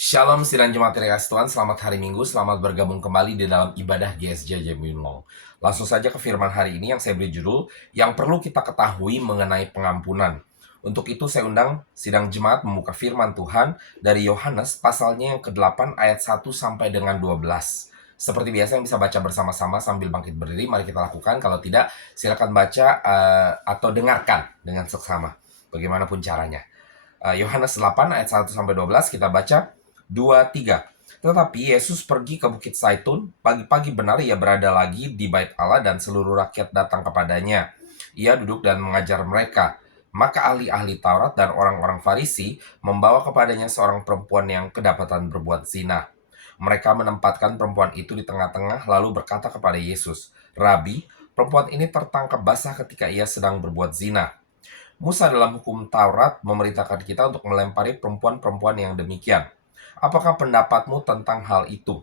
Shalom sidang jemaat yang dikasih Tuhan, selamat hari Minggu, selamat bergabung kembali di dalam ibadah GSJ Jemimong. Langsung saja ke firman hari ini yang saya beri judul, yang perlu kita ketahui mengenai pengampunan. Untuk itu saya undang sidang jemaat membuka firman Tuhan dari Yohanes pasalnya yang ke-8 ayat 1 sampai dengan 12. Seperti biasa yang bisa baca bersama-sama sambil bangkit berdiri, mari kita lakukan. Kalau tidak, silakan baca atau dengarkan dengan seksama, bagaimanapun caranya. Yohanes 8 ayat 1 sampai 12 kita baca 2, 3. Tetapi Yesus pergi ke Bukit Zaitun. Pagi-pagi benar ia berada lagi di bait Allah dan seluruh rakyat datang kepadanya. Ia duduk dan mengajar mereka. Maka ahli-ahli Taurat dan orang-orang Farisi membawa kepadanya seorang perempuan yang kedapatan berbuat zina. Mereka menempatkan perempuan itu di tengah-tengah lalu berkata kepada Yesus, "Rabi, perempuan ini tertangkap basah ketika ia sedang berbuat zina. Musa dalam hukum Taurat memerintahkan kita untuk melempari perempuan-perempuan yang demikian. Apakah pendapatmu tentang hal itu?"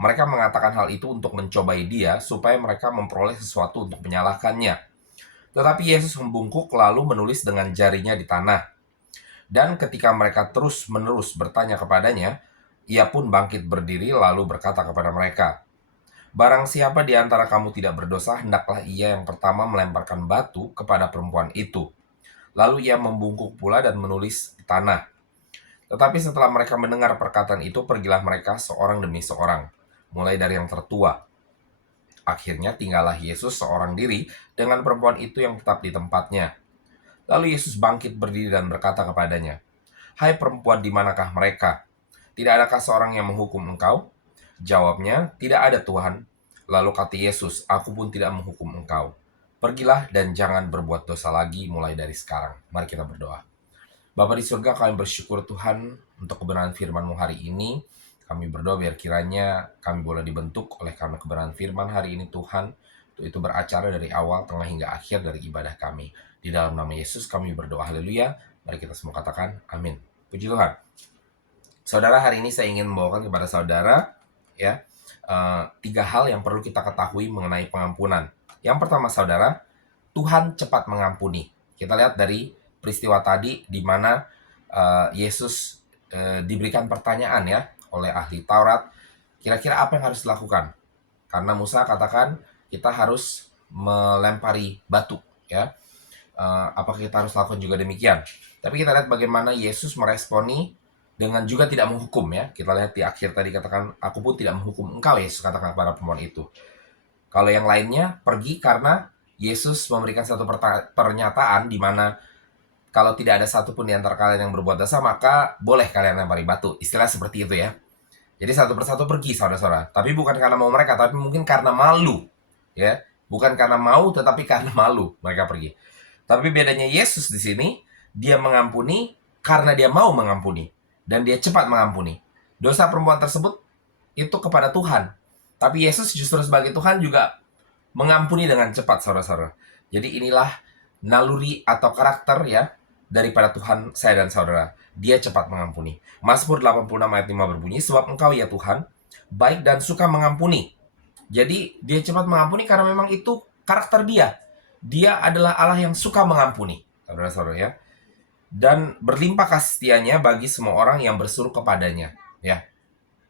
Mereka mengatakan hal itu untuk mencobai dia supaya mereka memperoleh sesuatu untuk menyalahkannya. Tetapi Yesus membungkuk lalu menulis dengan jarinya di tanah. Dan ketika mereka terus-menerus bertanya kepadanya, ia pun bangkit berdiri lalu berkata kepada mereka, "Barang siapa di antara kamu tidak berdosa, hendaklah ia yang pertama melemparkan batu kepada perempuan itu." Lalu ia membungkuk pula dan menulis di tanah. Tetapi setelah mereka mendengar perkataan itu, pergilah mereka seorang demi seorang, mulai dari yang tertua. Akhirnya tinggallah Yesus seorang diri dengan perempuan itu yang tetap di tempatnya. Lalu Yesus bangkit berdiri dan berkata kepadanya, "Hai perempuan, di manakah mereka? Tidak adakah seorang yang menghukum engkau?" Jawabnya, "Tidak ada Tuhan." Lalu kata Yesus, "Aku pun tidak menghukum engkau. Pergilah dan jangan berbuat dosa lagi mulai dari sekarang." Mari kita berdoa. Bapa di surga, kami bersyukur Tuhan untuk kebenaran firman-Mu hari ini. Kami berdoa biar kiranya kami boleh dibentuk oleh karena kebenaran firman hari ini Tuhan. Untuk itu beracara dari awal, tengah hingga akhir dari ibadah kami. Di dalam nama Yesus kami berdoa, haleluya. Mari kita semua katakan amin. Puji Tuhan. Saudara, hari ini saya ingin membawakan kepada saudara ya 3 hal yang perlu kita ketahui mengenai pengampunan. Yang pertama saudara, Tuhan cepat mengampuni. Kita lihat dari peristiwa tadi di mana Yesus diberikan pertanyaan ya oleh ahli Taurat, kira-kira apa yang harus dilakukan? Karena Musa katakan kita harus melempari batu ya. Apakah kita harus lakukan juga demikian? Tapi kita lihat bagaimana Yesus meresponi dengan juga tidak menghukum ya. Kita lihat di akhir tadi katakan, "Aku pun tidak menghukum engkau," Yesus katakan kepada perempuan itu. Kalau yang lainnya pergi karena Yesus memberikan satu pernyataan di mana kalau tidak ada satupun di antara kalian yang berbuat dosa, maka boleh kalian lempari batu. Istilah seperti itu ya. Jadi satu persatu pergi saudara-saudara. Tapi bukan karena mau mereka, tapi mungkin karena malu. Ya, bukan karena mau, tetapi karena malu mereka pergi. Tapi bedanya Yesus di sini, dia mengampuni karena dia mau mengampuni. Dan dia cepat mengampuni. Dosa perempuan tersebut itu kepada Tuhan. Tapi Yesus justru sebagai Tuhan juga mengampuni dengan cepat, saudara-saudara. Jadi inilah naluri atau karakter ya daripada Tuhan saya dan saudara. Dia cepat mengampuni. Mazmur 86 ayat 5 berbunyi, "Sebab engkau ya Tuhan, baik dan suka mengampuni." Jadi dia cepat mengampuni karena memang itu karakter dia. Dia adalah Allah yang suka mengampuni, saudara-saudara ya. Dan berlimpah kasih setianya bagi semua orang yang berseru kepadanya. Ya,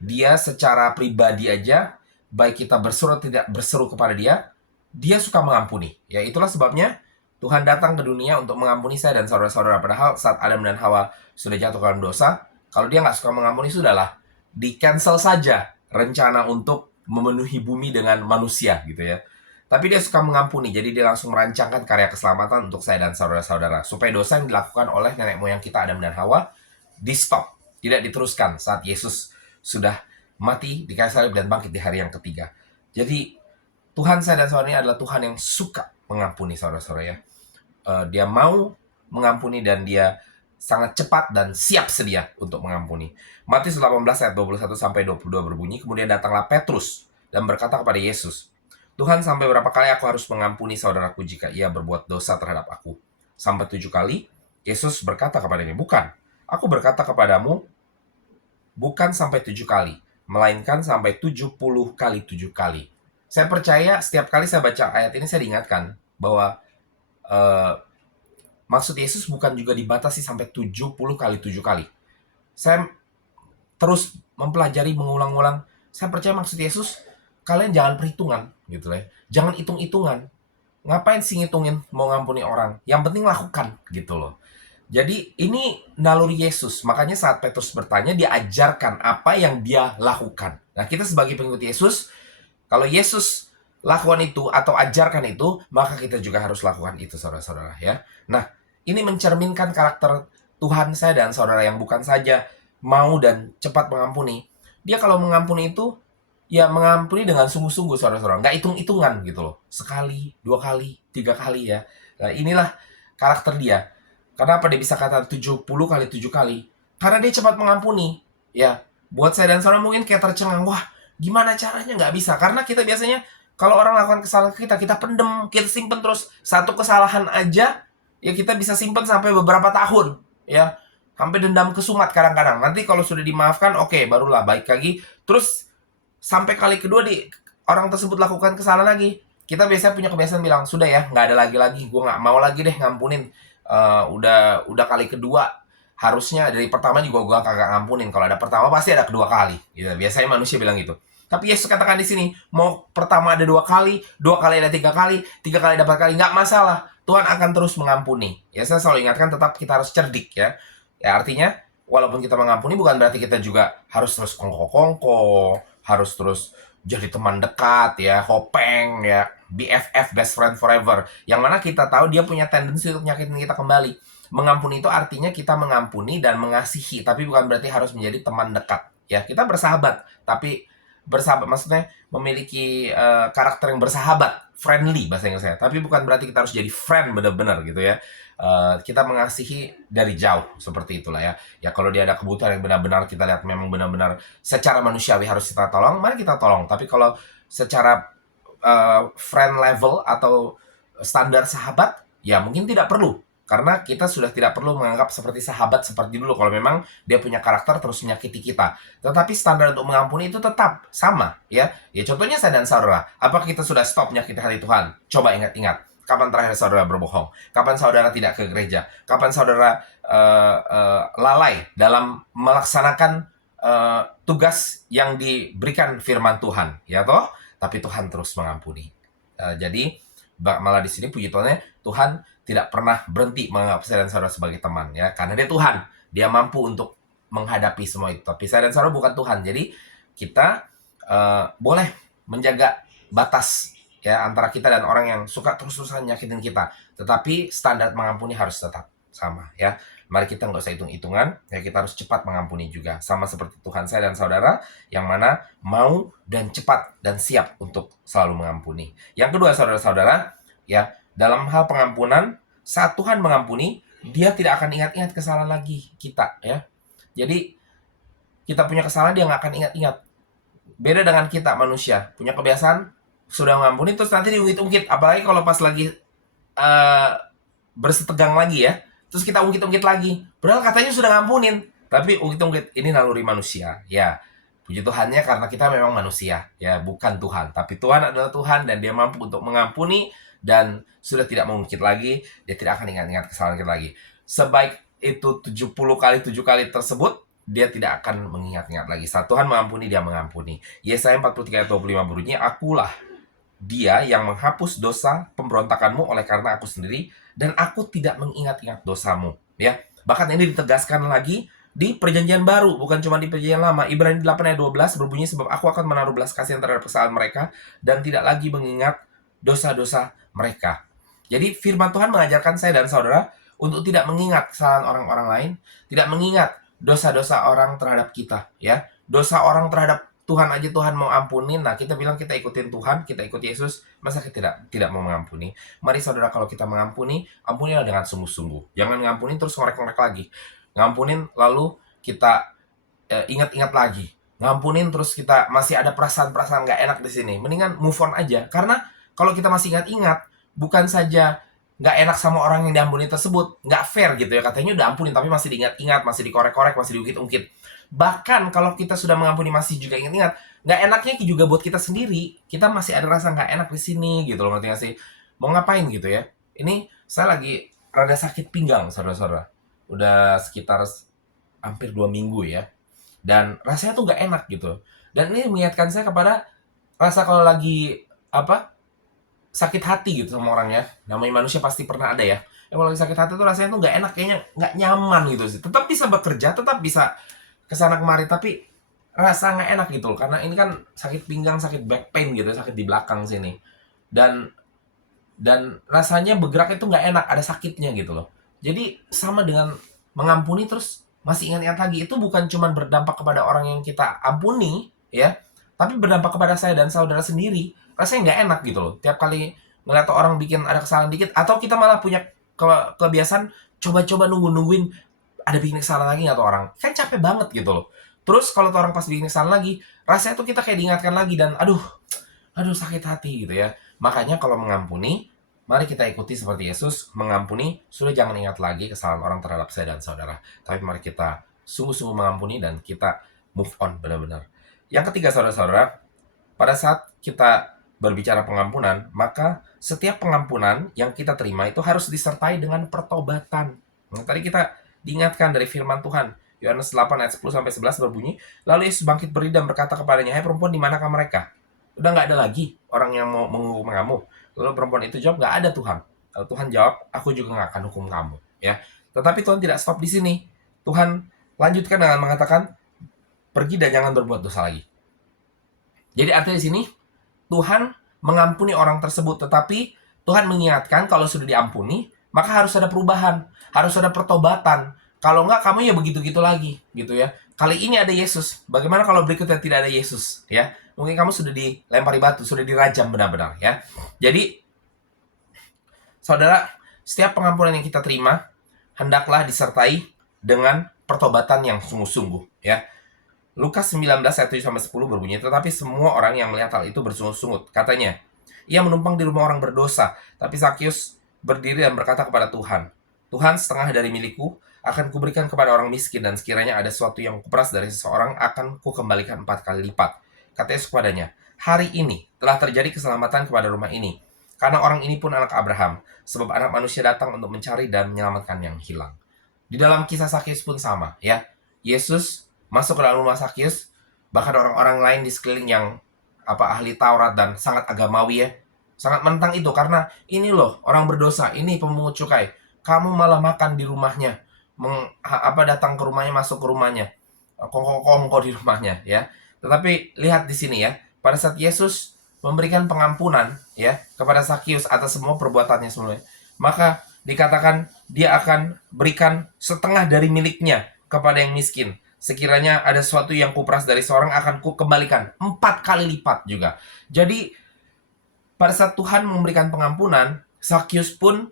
dia secara pribadi aja, baik kita berseru atau tidak berseru kepada dia, dia suka mengampuni. Ya, itulah sebabnya Tuhan datang ke dunia untuk mengampuni saya dan saudara-saudara. Padahal saat Adam dan Hawa sudah jatuh ke dalam dosa, kalau dia nggak suka mengampuni, sudahlah. Di-cancel saja rencana untuk memenuhi bumi dengan manusia gitu ya. Tapi dia suka mengampuni, jadi dia langsung merancangkan karya keselamatan untuk saya dan saudara-saudara. Supaya dosa yang dilakukan oleh nenek moyang kita Adam dan Hawa di-stop, tidak diteruskan saat Yesus sudah mati di kayu salib dan bangkit di hari yang ketiga. Jadi Tuhan saya dan saudara ini adalah Tuhan yang suka mengampuni saudara-saudara ya. Dia mau mengampuni dan dia sangat cepat dan siap sedia untuk mengampuni. Matius 18 ayat 21 sampai 22 berbunyi, "Kemudian datanglah Petrus dan berkata kepada Yesus, 'Tuhan, sampai berapa kali aku harus mengampuni saudaraku jika ia berbuat dosa terhadap aku? Sampai 7 kali?' Yesus berkata kepadanya, 'Bukan, aku berkata kepadamu, bukan sampai 7 kali, melainkan sampai 70 kali 7 kali.'" Saya percaya setiap kali saya baca ayat ini saya diingatkan bahwa eh, maksud Yesus bukan juga dibatasi sampai 70 kali 7 kali. Saya terus mempelajari mengulang-ulang. Saya percaya maksud Yesus, kalian jangan perhitungan gitu ya. Jangan hitung-hitungan. Ngapain sih ngitungin mau ngampuni orang? Yang penting lakukan gitu loh. Jadi ini naluri Yesus. Makanya saat Petrus bertanya, dia ajarkan apa yang dia lakukan. Nah, kita sebagai pengikut Yesus, kalau Yesus lakukan itu atau ajarkan itu, maka kita juga harus lakukan itu, saudara-saudara ya. Nah, ini mencerminkan karakter Tuhan saya dan saudara yang bukan saja mau dan cepat mengampuni. Dia kalau mengampuni itu, ya mengampuni dengan sungguh-sungguh, saudara-saudara. Nggak hitung-hitungan gitu loh. Sekali, 2 kali, 3 kali ya. Nah, inilah karakter dia. Kenapa dia bisa kata 70 kali 7 kali? Karena dia cepat mengampuni. Ya, buat saya dan saudara mungkin kayak tercengang. Wah, gimana caranya? Nggak bisa. Karena kita biasanya kalau orang lakukan kesalahan ke kita pendem, kita simpen terus. Satu kesalahan aja, ya kita bisa simpen sampai beberapa tahun. Ya, sampai dendam kesumat kadang-kadang. Nanti kalau sudah dimaafkan, oke, barulah baik lagi. Terus sampai kali kedua orang tersebut lakukan kesalahan lagi. Kita biasanya punya kebiasaan bilang, sudah ya, nggak ada lagi-lagi. Gue nggak mau lagi deh ngampunin. Udah kali kedua, harusnya dari pertama juga gue kagak ngampunin. Kalau ada pertama pasti ada kedua kali gitu. Biasanya manusia bilang gitu. Tapi Yesus katakan di sini, mau pertama ada 2 kali, 2 kali ada 3 kali, 3 kali ada 4 kali, nggak masalah. Tuhan akan terus mengampuni. Ya, saya selalu ingatkan tetap kita harus cerdik ya. Ya, artinya walaupun kita mengampuni bukan berarti kita juga harus terus kongko-kongko, harus terus jadi teman dekat ya, hopeng ya, BFF, best friend forever. Yang mana kita tahu dia punya tendensi untuk nyakitin kita kembali. Mengampuni itu artinya kita mengampuni dan mengasihi, tapi bukan berarti harus menjadi teman dekat. Ya, kita bersahabat, tapi bersahabat maksudnya memiliki karakter yang bersahabat, friendly bahasa Inggrisnya. Tapi bukan berarti kita harus jadi friend benar-benar gitu ya. Kita mengasihi dari jauh seperti itulah ya. Ya kalau dia ada kebutuhan yang benar-benar kita lihat memang benar-benar secara manusiawi harus kita tolong, mari kita tolong. Tapi kalau secara friend level atau standar sahabat, ya mungkin tidak perlu. Karena kita sudah tidak perlu menganggap seperti sahabat seperti dulu. Kalau memang dia punya karakter terus menyakiti kita. Tetapi standar untuk mengampuni itu tetap sama. Ya contohnya saya dan saudara. Apakah kita sudah stop menyakiti hati Tuhan? Coba ingat-ingat. Kapan terakhir saudara berbohong? Kapan saudara tidak ke gereja? Kapan saudara lalai dalam melaksanakan tugas yang diberikan firman Tuhan? Ya toh? Tapi Tuhan terus mengampuni. Jadi malah di sini puji Tuhan tidak pernah berhenti menganggap saya dan saudara sebagai teman ya, karena dia Tuhan, dia mampu untuk menghadapi semua itu. Tapi saya dan saudara bukan Tuhan, jadi kita boleh menjaga batas ya antara kita dan orang yang suka terus-terusan nyakitin kita, tetapi standar mengampuni harus tetap sama ya. Mari kita nggak usah hitung-hitungan ya, kita harus cepat mengampuni juga, sama seperti Tuhan saya dan saudara yang mana mau dan cepat dan siap untuk selalu mengampuni. Yang kedua saudara-saudara ya, dalam hal pengampunan, saat Tuhan mengampuni, dia tidak akan ingat-ingat kesalahan lagi kita ya. Jadi kita punya kesalahan, dia nggak akan ingat-ingat. Beda dengan kita manusia, punya kebiasaan sudah mengampuni terus nanti diungkit-ungkit, apalagi kalau pas lagi bersetegang lagi ya, terus kita ungkit-ungkit lagi. Padahal katanya sudah ngampunin, tapi ungkit-ungkit. Ini naluri manusia ya. Puji Tuhannya karena kita memang manusia ya, bukan Tuhan. Tapi Tuhan adalah Tuhan dan dia mampu untuk mengampuni dan sudah tidak mengungkit lagi, dia tidak akan ingat-ingat kesalahan kita lagi. Sebaik itu 70 kali 7 kali tersebut, dia tidak akan mengingat-ingat lagi. Saat Tuhan mengampuni, dia mengampuni. Yesaya 43 ayat 25 bunyinya, akulah dia yang menghapus dosa pemberontakanmu oleh karena aku sendiri, dan aku tidak mengingat-ingat dosamu. Ya, bahkan ini ditegaskan lagi di perjanjian baru, bukan cuma di perjanjian lama. Ibrani 8 ayat 12 berbunyi, sebab aku akan menaruh belas kasihan terhadap kesalahan mereka dan tidak lagi mengingat dosa-dosa mereka. Jadi firman Tuhan mengajarkan saya dan saudara untuk tidak mengingat kesalahan orang-orang lain, tidak mengingat dosa-dosa orang terhadap kita, ya. Dosa orang terhadap Tuhan aja Tuhan mau ampunin. Nah, kita bilang kita ikutin Tuhan, kita ikut Yesus, masa kita tidak mau mengampuni? Mari saudara, kalau kita mengampuni, ampunilah dengan sungguh-sungguh. Jangan ngampunin terus ngorek-ngorek lagi. Ngampunin lalu kita ingat-ingat lagi. Ngampunin terus kita masih ada perasaan-perasaan nggak enak di sini. Mendingan move on aja. Karena kalau kita masih ingat-ingat, bukan saja nggak enak sama orang yang diampuni tersebut, nggak fair gitu ya. Katanya udah ampunin, tapi masih diingat-ingat, masih dikorek-korek, masih diungkit-ungkit. Bahkan kalau kita sudah mengampuni masih juga ingat-ingat, nggak enaknya juga buat kita sendiri. Kita masih ada rasa nggak enak di sini gitu loh, ngerti nggak sih? Mau ngapain gitu ya? Ini saya lagi rada sakit pinggang, saudara-saudara. Udah sekitar hampir 2 minggu ya. dan rasanya tuh nggak enak gitu. Dan ini mengingatkan saya kepada rasa kalau lagi sakit hati gitu sama orang ya. Namanya manusia pasti pernah ada ya. Kalau lagi sakit hati tuh rasanya tuh nggak enak, kayaknya nggak nyaman gitu sih. Tetap bisa bekerja, tetap bisa kesana kemari, tapi rasa nggak enak gitu loh. Karena ini kan sakit pinggang, sakit back pain gitu, sakit di belakang sini. Dan rasanya bergerak itu nggak enak, ada sakitnya gitu loh. Jadi sama dengan mengampuni terus masih ingat-ingat lagi, itu bukan cuma berdampak kepada orang yang kita ampuni ya, tapi berdampak kepada saya dan saudara sendiri. Rasanya nggak enak gitu loh. Tiap kali ngeliat orang bikin ada kesalahan dikit, atau kita malah punya kebiasaan coba-coba nungguin ada bikin kesalahan lagi nggak tuh orang. Kan capek banget gitu loh. Terus kalau tuh orang pas bikin kesalahan lagi, rasanya tuh kita kayak diingatkan lagi dan aduh sakit hati gitu ya. Makanya kalau mengampuni, mari kita ikuti seperti Yesus mengampuni. Sudah jangan ingat lagi kesalahan orang terhadap saya dan saudara. Tapi mari kita sungguh-sungguh mengampuni dan kita move on benar-benar. Yang ketiga saudara-saudara, pada saat kita berbicara pengampunan, maka setiap pengampunan yang kita terima itu harus disertai dengan pertobatan. Nah, tadi kita diingatkan dari firman Tuhan. Yohanes 8 ayat 10 sampai 11 berbunyi, lalu Yesus bangkit berdiri dan berkata kepadanya, "Hai perempuan, di manakah mereka?" Udah nggak ada lagi orang yang mau menghukum kamu. Lalu perempuan itu jawab, "Nggak ada Tuhan." Lalu Tuhan jawab, "Aku juga nggak akan hukum kamu." Ya, tetapi Tuhan tidak stop di sini. Tuhan lanjutkan dengan mengatakan, "Pergi dan jangan berbuat dosa lagi." Jadi artinya di sini Tuhan mengampuni orang tersebut, tetapi Tuhan mengingatkan kalau sudah diampuni, maka harus ada perubahan, harus ada pertobatan. Kalau enggak, kamu ya begitu-gitu lagi, gitu ya. Kali ini ada Yesus, bagaimana kalau berikutnya tidak ada Yesus, ya? Mungkin kamu sudah dilempari batu, sudah dirajam benar-benar, ya. Jadi, saudara, setiap pengampunan yang kita terima, hendaklah disertai dengan pertobatan yang sungguh-sungguh, ya. Lukas 19 ayat 7-10 berbunyi, tetapi semua orang yang melihat hal itu bersungut-sungut. Katanya, ia menumpang di rumah orang berdosa. Tapi Zakius berdiri dan berkata kepada Tuhan, "Tuhan, setengah dari milikku akan kuberikan kepada orang miskin, dan sekiranya ada sesuatu yang kuperas dari seseorang, akan kukembalikan 4 kali lipat." Kata Yesus kepadanya, "Hari ini telah terjadi keselamatan kepada rumah ini, karena orang ini pun anak Abraham, sebab anak manusia datang untuk mencari dan menyelamatkan yang hilang." Di dalam kisah Zakius pun sama, ya. Yesus masuk ke dalam rumah Zakius, bahkan orang-orang lain di sekeliling yang ahli Taurat dan sangat agamawi ya, sangat menentang itu karena ini loh orang berdosa, ini pemungut cukai, kamu malah makan di rumahnya, datang ke rumahnya, masuk ke rumahnya, kongko di rumahnya ya. Tetapi lihat di sini ya, pada saat Yesus memberikan pengampunan ya kepada Zakius atas semua perbuatannya sebelumnya, maka dikatakan dia akan berikan setengah dari miliknya kepada yang miskin. Sekiranya ada sesuatu yang kuperas dari seorang, akan kukembalikan 4 kali lipat juga. Jadi pada saat Tuhan memberikan pengampunan, Zakius pun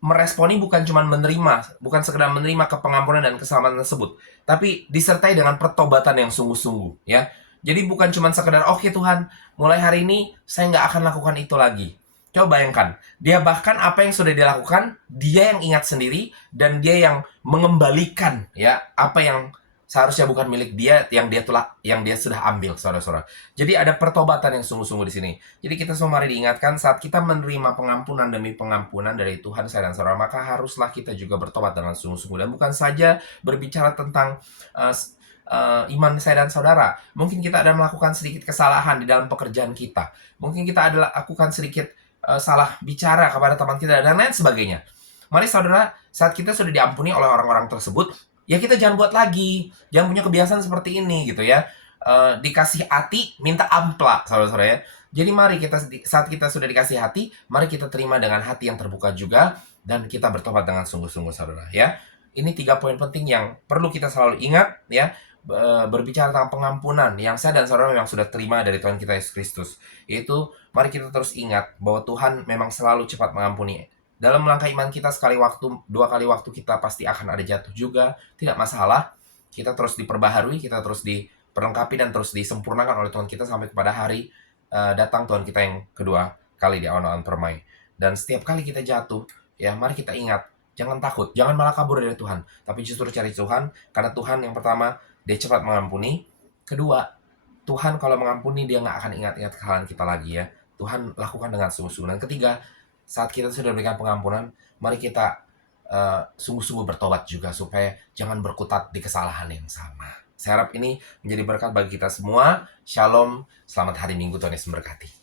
meresponi bukan cuma menerima, bukan sekedar menerima kepengampunan dan keselamatan tersebut, tapi disertai dengan pertobatan yang sungguh-sungguh ya. Jadi bukan cuma sekedar, "Oke Tuhan, mulai hari ini saya nggak akan lakukan itu lagi." Coba bayangkan, dia bahkan apa yang sudah dilakukan, dia yang ingat sendiri dan dia yang mengembalikan ya apa yang seharusnya bukan milik dia, yang dia sudah ambil, saudara-saudara. Jadi ada pertobatan yang sungguh-sungguh di sini. Jadi kita semua mari diingatkan, saat kita menerima pengampunan demi pengampunan dari Tuhan saya dan saudara, maka haruslah kita juga bertobat dengan sungguh-sungguh, dan bukan saja berbicara tentang iman saya dan saudara. Mungkin kita ada melakukan sedikit kesalahan di dalam pekerjaan kita. Mungkin kita ada lakukan sedikit salah bicara kepada teman kita dan lain sebagainya. Mari saudara, saat kita sudah diampuni oleh orang-orang tersebut, ya kita jangan buat lagi, jangan punya kebiasaan seperti ini gitu ya. Dikasih hati, minta ampla, saudara-saudara ya. Jadi mari saat kita sudah dikasih hati, mari kita terima dengan hati yang terbuka juga, dan kita bertobat dengan sungguh-sungguh, saudara ya. Ini 3 poin penting yang perlu kita selalu ingat ya. Berbicara tentang pengampunan yang saya dan saudara memang sudah terima dari Tuhan kita Yesus Kristus. Yaitu mari kita terus ingat bahwa Tuhan memang selalu cepat mengampuni. Dalam langkah iman kita, sekali waktu, 2 kali waktu kita pasti akan ada jatuh juga. Tidak masalah. Kita terus diperbaharui, kita terus diperlengkapi dan terus disempurnakan oleh Tuhan kita sampai kepada hari datang Tuhan kita yang kedua kali di awan-awan permai. Dan setiap kali kita jatuh, ya mari kita ingat, jangan takut, jangan malah kabur dari Tuhan, tapi justru cari Tuhan, karena Tuhan yang pertama, dia cepat mengampuni. Kedua, Tuhan kalau mengampuni, dia nggak akan ingat-ingat kesalahan kita lagi ya. Tuhan lakukan dengan sungguh-sungguh. Dan ketiga, saat kita sudah berikan pengampunan, mari kita sungguh-sungguh bertobat juga supaya jangan berkutat di kesalahan yang sama. Saya harap ini menjadi berkat bagi kita semua. Shalom, selamat hari Minggu, Tuhan Yesus memberkati.